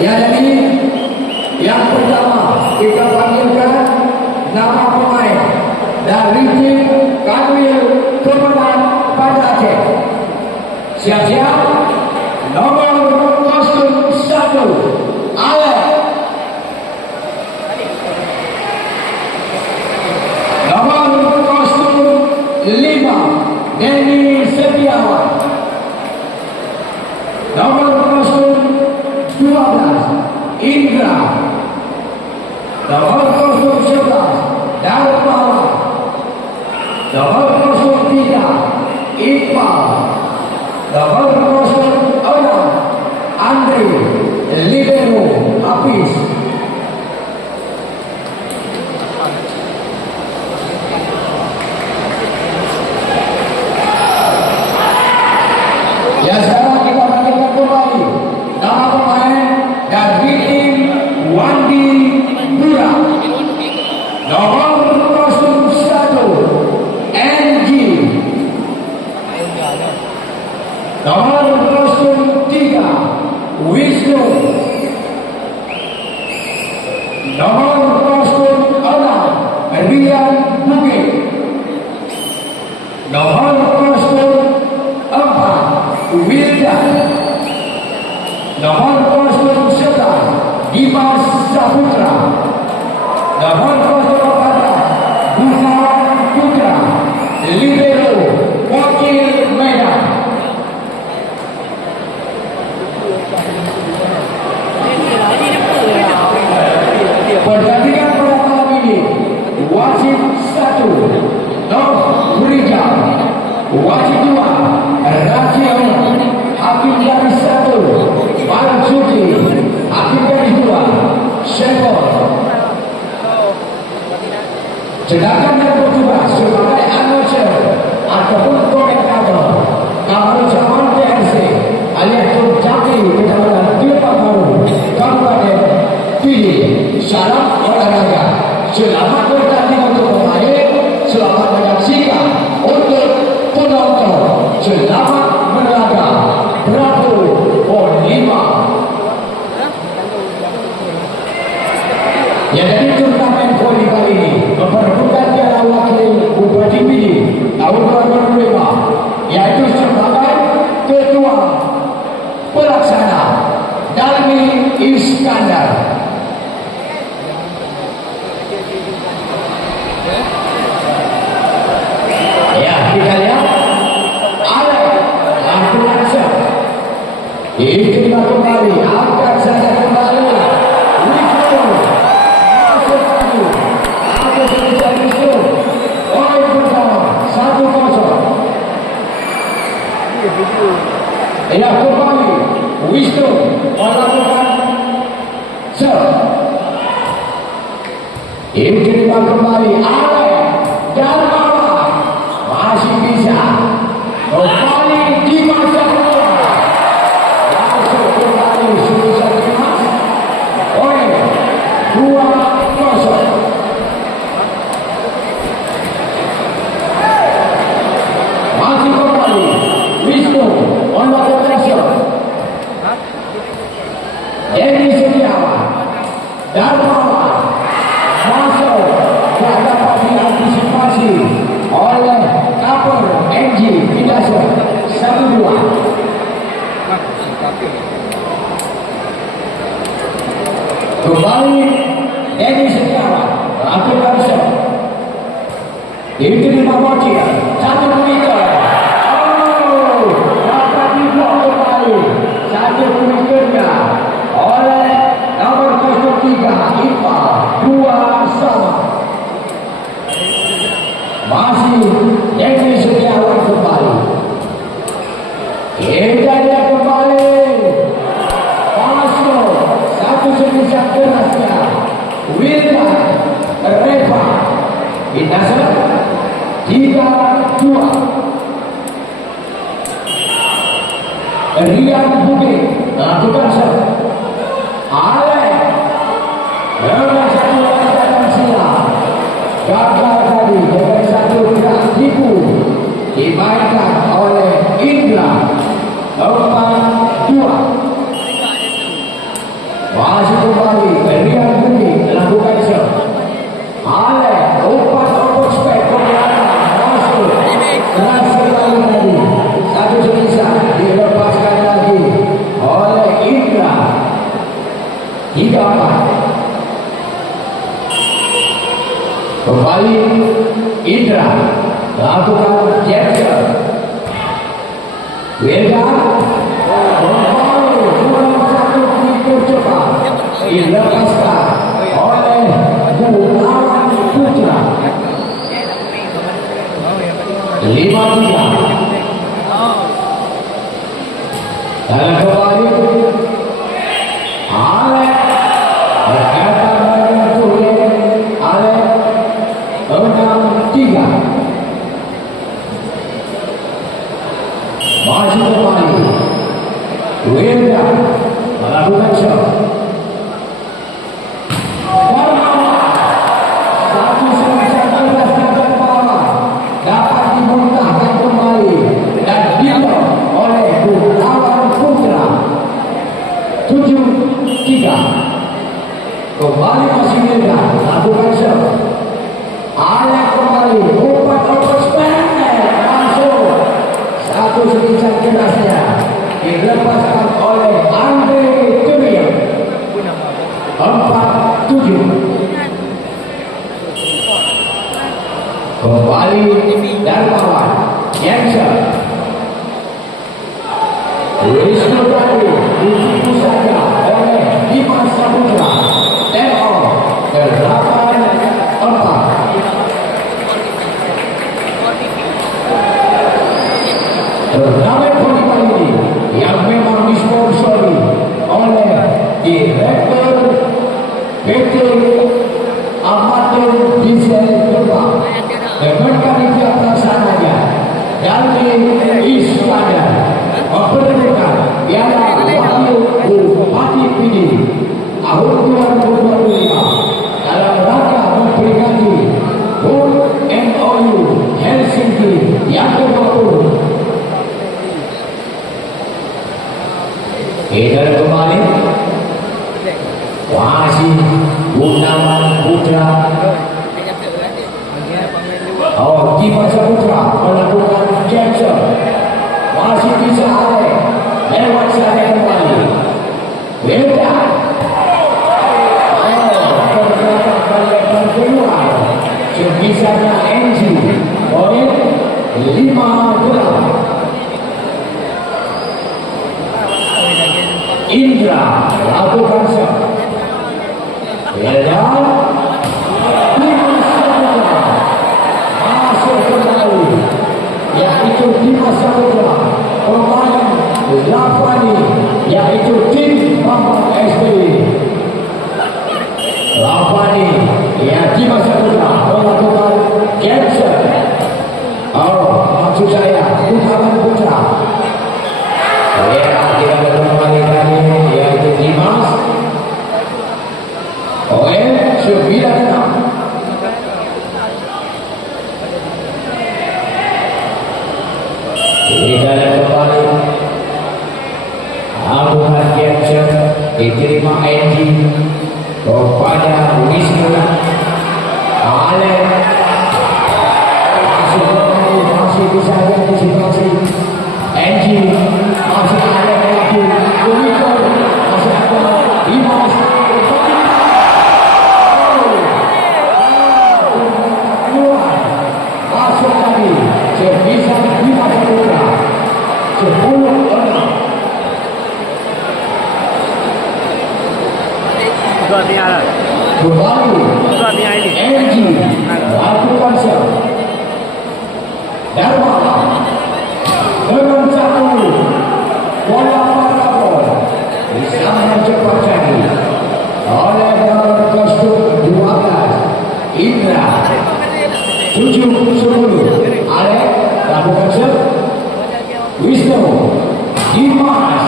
Ya, jadi yang pertama kita panggilkan nama pemain dari tim Kanwil Kemenang Banda Aceh. Siap-siap. Nomor kostum 1 Alek. Nomor kostum 5 Denny Setiawan. Nomor kostum 12 Indra. Nomor kostum 11 Darmawan. Nomor kostum 3 Iqbal. Nomor kostum 6 Andre. Libero Hafiz. Ya, sekarang kita panggilkan kembali nama pemain dari tim Wandi Pura. Nomor kostum 1 NG. Nomor kostum 3 Wisnu. Nomor kostum 6 Rian Bukit. Nomor kostum 4 Wildan. Nomor kostum 11 Dimas Saputra. Nomor kostum 14 Bukan Putra. Libero wakil Medan. Pertandingan pada malam ini wasit 1 Noh Rijal, wasit 2 Rajiel, hakim garis 1 Marzuki, hakim garis 2 Syekor. Sedangkan yang bertugas sebagai announcer ataupun komentator kalau zaman TRC alias Jati Kecamatan Tirta Baru Kabupaten Pidi. Syarat olahraga, selamat bertanding untuk pemain, selamat menyaksikan untuk penonton, selamat berlaga. Bravo on 5. Ya, dari turnamen voli kali ini memperebutkan piala wakil Bupati Pidi tahun 2005, yaitu sebagai ketua pelaksana Dalmi Iskandar. Ya, kita lihat ada lampu langsung. Itu kembali, angkat saja kembali. Wisnu masuk maju. Ada sebesar Wisnu. Poin pertama 1-0. Ya, kembali Wisnu melakukan serve. Itu kembali ada Darmawan. Masih bisa kembali di masa kedua. Masuk kembali sebesar Dimas. Poin 2-0. Masih kembali Wisnu melakukan serve. Denny Setiawan, Darmawan masuk, tidak dapat diantisipasi oleh Kapur NG Pidasa 1-2. Kembali Denny Setiawan melakukan serve. Itu di bawah 1 meter. Oh, dapat dibuat. Hidayah kembali masuk satu semisal kerasnya Wilda Reva Inasa 3-2. Rian Budi melakukan serve. Alek dengan satu langkah silam gagal tadi dengan satu gerak tipu dimainkan oleh Indra 4-2. Masih kembali Rian Budi melakukan serve. Alek umpan overspek ke belakang masuk keras sekali tadi satu semisal dilepaskan lagi oleh Indra 3-4. Kembali Indra melakukan gesture. Wilda kurang satu fitur cepat dilepaskan oleh Gunawan Putra 5-3. Dan kembali Alek berkaitan dengan Tulen. Alek 6-3. Masih kembali Wilda melakukan shot. Satu semisal keras dan bawah dapat dimuntahkan kembali dan diblok oleh Gunawan Putra 7-3. Kembali masih Wilda melakukan shot. Alek kembali umpan overspek masuk satu semisal kerasnya dilepaskan oleh Andre Turian 4-7. Kembali Darmawan Jensen Wisnu Pradi ditipu saja oleh Dimas Saputra. Tempo 8-4. Turnamen volleyball ini yang memang disponsori oleh Direktur PT Amatur Diesel Demak dengan panitia pelaksananya Dalmi Iskandar memperebutkan Piala Wakil Bupati Pidi tahun 2025 dalam rangka memperingati HUT MOU Helsinki yang ke-20. Kita kembali masih Gunawan Putra. Dimas Saputra melakukan gesture. Masih bisa Alek lewat sana kembali Wilda terdapat keluar sebisanya NG poin 5-8. Indra melakukan shot. Wilda Dimas Saputra masuk kembali yaitu Dimas Saputra. Pemain Lavani yaitu tim Bambang SPI. Lavani ya Dimas Saputra melakukan gesture. Maksud saya Gunawan Putra. Kita kembali tadi yaitu Dimas. Poin 9-6. Kita kembali lakukan capture diterima NG kepada Wisnu. Alek masih bisa antisipasi NG masih ada lagi Wisnu masih ada Dimas masuk lagi sebisa Dimas Putra 10-6. Kembali NG lakukan serve. Darmawan dengan satu Dimas.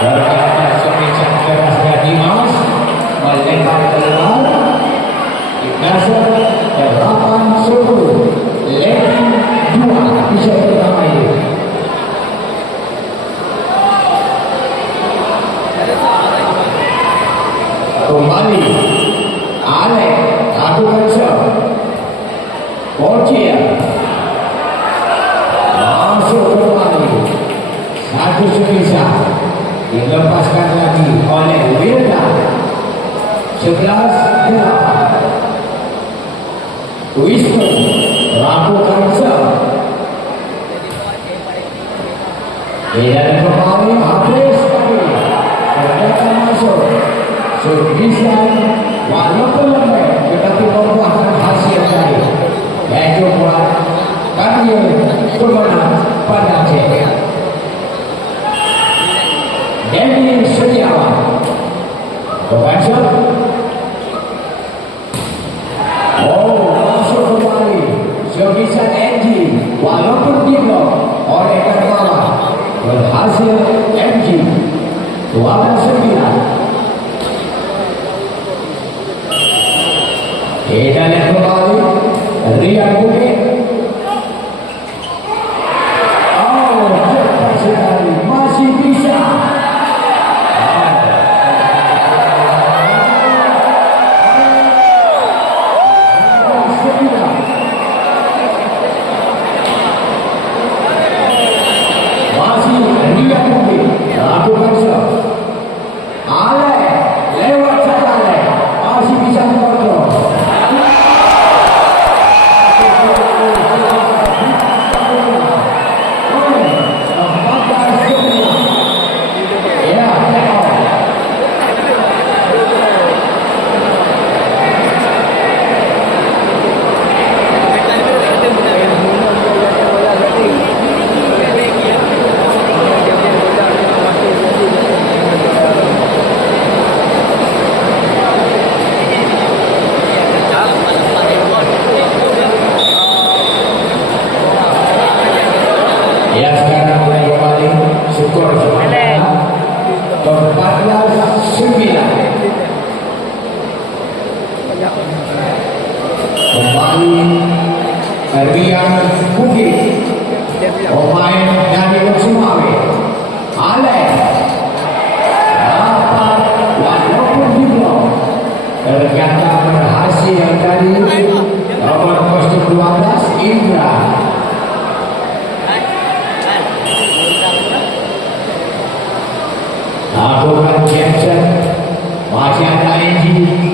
Berkata semacam kerasnya Dimas melempar keluar. Ignasa 8-10. Lagi 2 bisa pertama ini. Kembali Alek lakukan serve. Portia masuk kembali. Satu sebisa dilepaskan lagi oleh Wilda. 11-8. Wisnu lakukan serve. Dan kembali habis lagi. Ternyata masuk. Sebisa walaupun lembek tetapi membuahkan hasil tadi. Yaitu buat kami kemenang pada cek. Denny Setiawan Profesor. Masuk kembali. Sebisa NG walaupun diblok oleh Kermala. Berhasil NG 12-9. Kita lihat kembali Rian Bukit. Cepat sekali, masih bisa. Masih Rian Bukit lakukan serve. Alek lewat sana, masih bisa kontrol. Kembali Rian Bukit, pemain dari Sumawe. Alek dapat walaupun diblok, ternyata berhasil dari nomor kostum 12 Indra. Lakukan Jackson, masih ada Angie.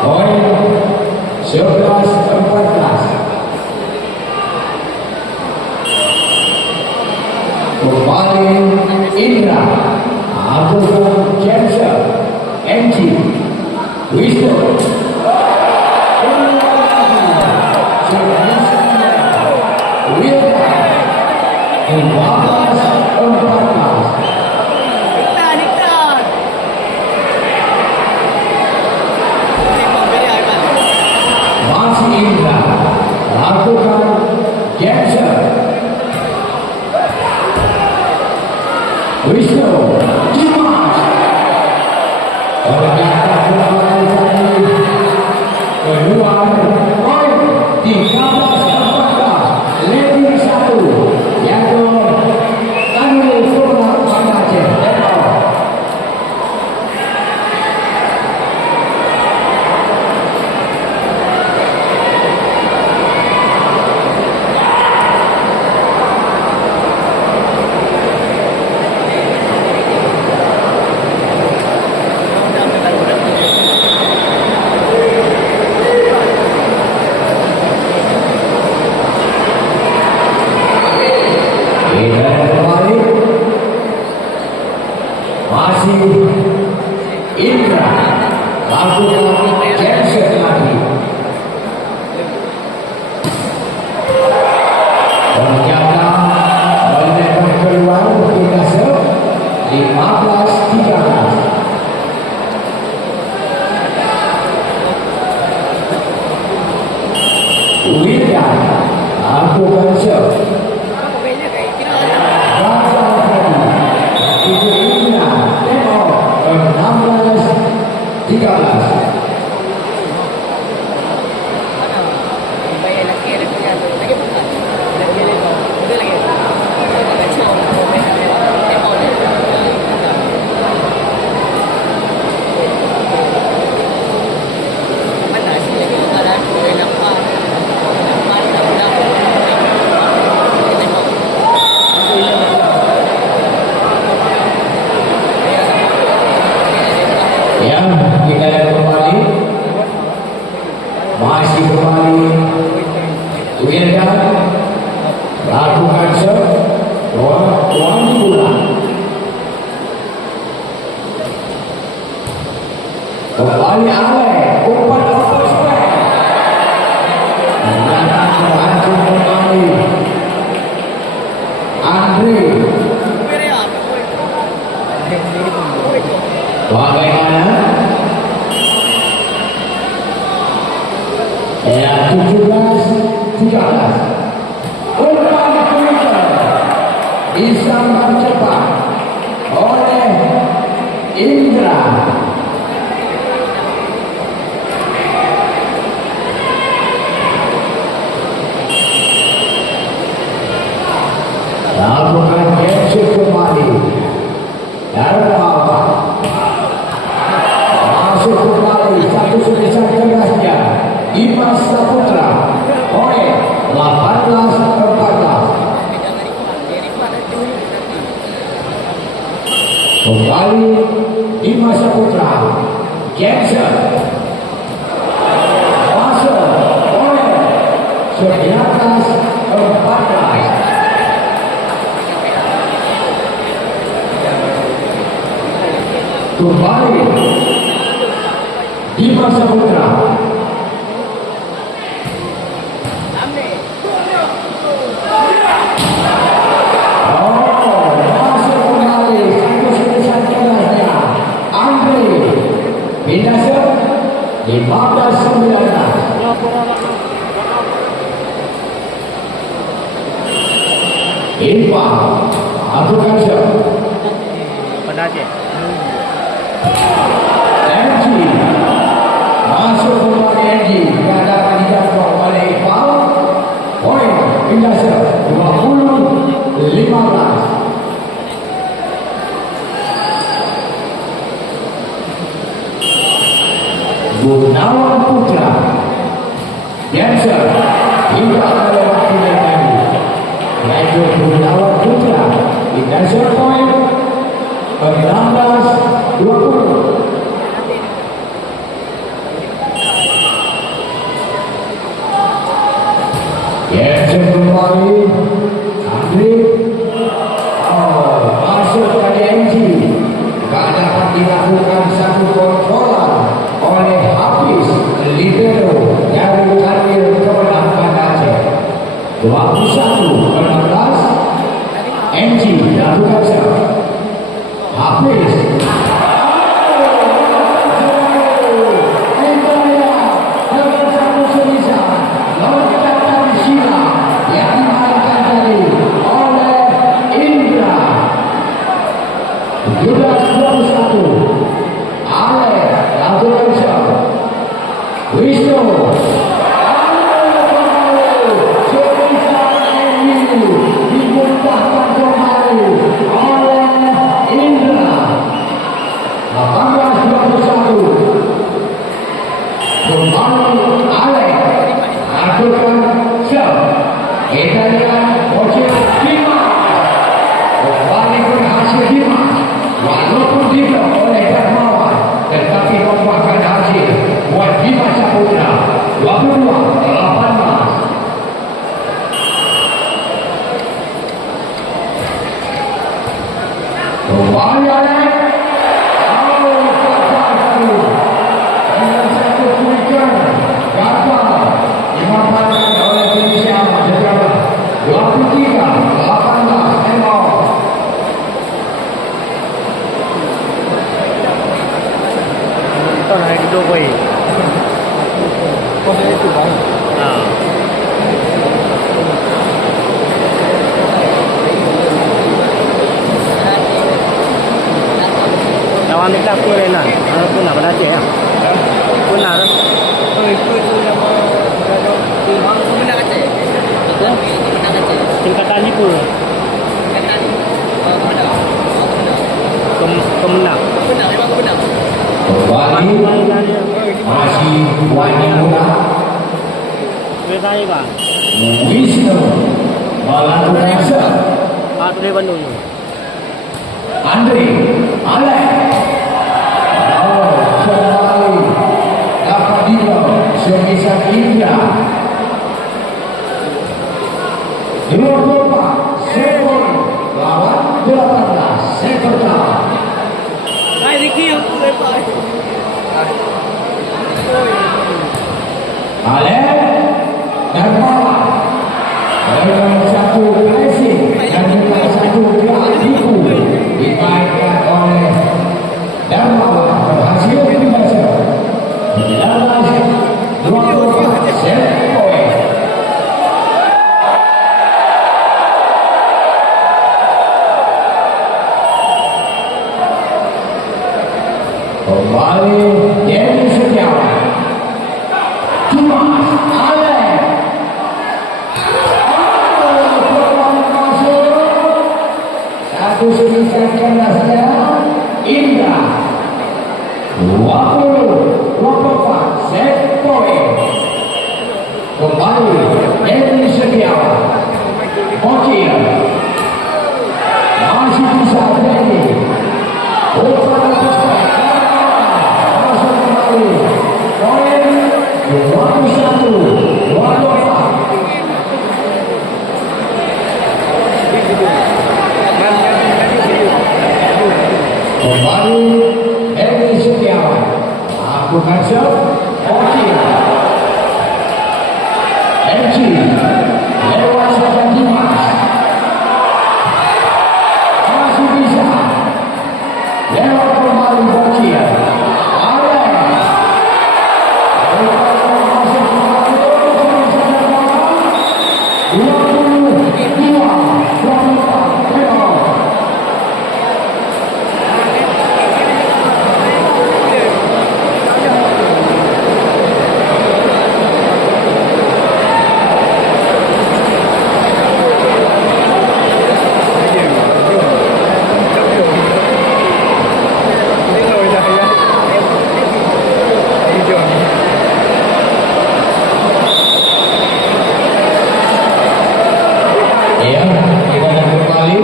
Poin 11-14. Kembali Indra lakukan Jackson, Angie, Wisnu. Masih Indra lakukan Jackson, Wisnu, Dimas. Ternyata kembali keluar poin 13-14. Lebih 1 yaitu Tanul Purna Aceh. William lakukan serve. Gaza Freddy itu India tembak 16-13. Kita lihat kembali, masih kembali Wildan lakukan serve tuan bola kembali Ale umpan otak square dan langsung kembali Andre. Bagaimana? Ya 17-13. Umpan Twitter disambut cepat oleh Indra. Lakukan capture kembali dari bawah. Masuk kembali satu sebesar kerasnya Dimas Saputra oleh 18-14. Kembali Dimas Saputra Jackson masuk oleh 19-14. Kembali Dimas Saputra. Masuk kembali satu sebesar kerasnya Andre. Pindah serve 15-19. Irfan lakukan serve. Energi masuk kembali Energi yang dapat dijangkau oleh Iqbal. Poin pindah serve 20-15. Gunawan Putra Dancer tidak melewati lagi, yaitu Gunawan Putra di Dancer poin 16-20. Dancer kembali Andri. Masuk pada NG, tak dapat dilakukan satu kontrolan oleh Hafiz libero dari Kadir Kemenang Banda Aceh. 21-16. NG lakukan serve. Hafiz Gagal 5 Awak ambil tak apa lain lah. Pun nak pada cek lah. Pun nak lah. Oh, itu nama kalau kamu nak kata. Kamu nak kata. Singkatan ni pun. Kata ni. Mana? Kemenang. Benar, memang benar. Kembali masih Wani Mula. Boleh tanya kan? Wisnu melakukan serve. Tu dari Bandung tu. Andre Alek. Oh, kembali dapat dibawa sebisa Indra. 24 sekor lawan 18 sekor kalah. Hai Ricky, aku lepas. Alek dan Mala dengan satu pressing dan juga satu gerak tipu dimainkan oleh Darmawan berhasil membaca 19-24 set point. Kembali Denny Setiawan. Dimas Alek. Satu sebisa kendasnya Indra 20-24 set point. Kembali Denny Setiawan. Bocil masih bisa Denny. Bukan masuk kembali. Poin 21-24. Kembali Denny Setiawan lakukan serve. Bocil MC lewat saja Dimas masih bisa lewat kembali Bocil. Alek masuk kembali 22-24 playoff. Ya, kita akan kembali.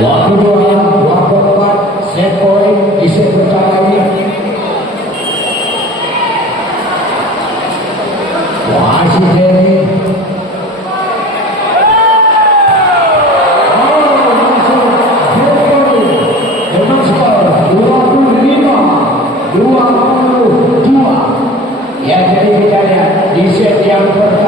Waktu 24 set point di set pertama ini. Masih Denny. Dengan skor 25-22. Ya, jadi kita lihat di set yang pertama.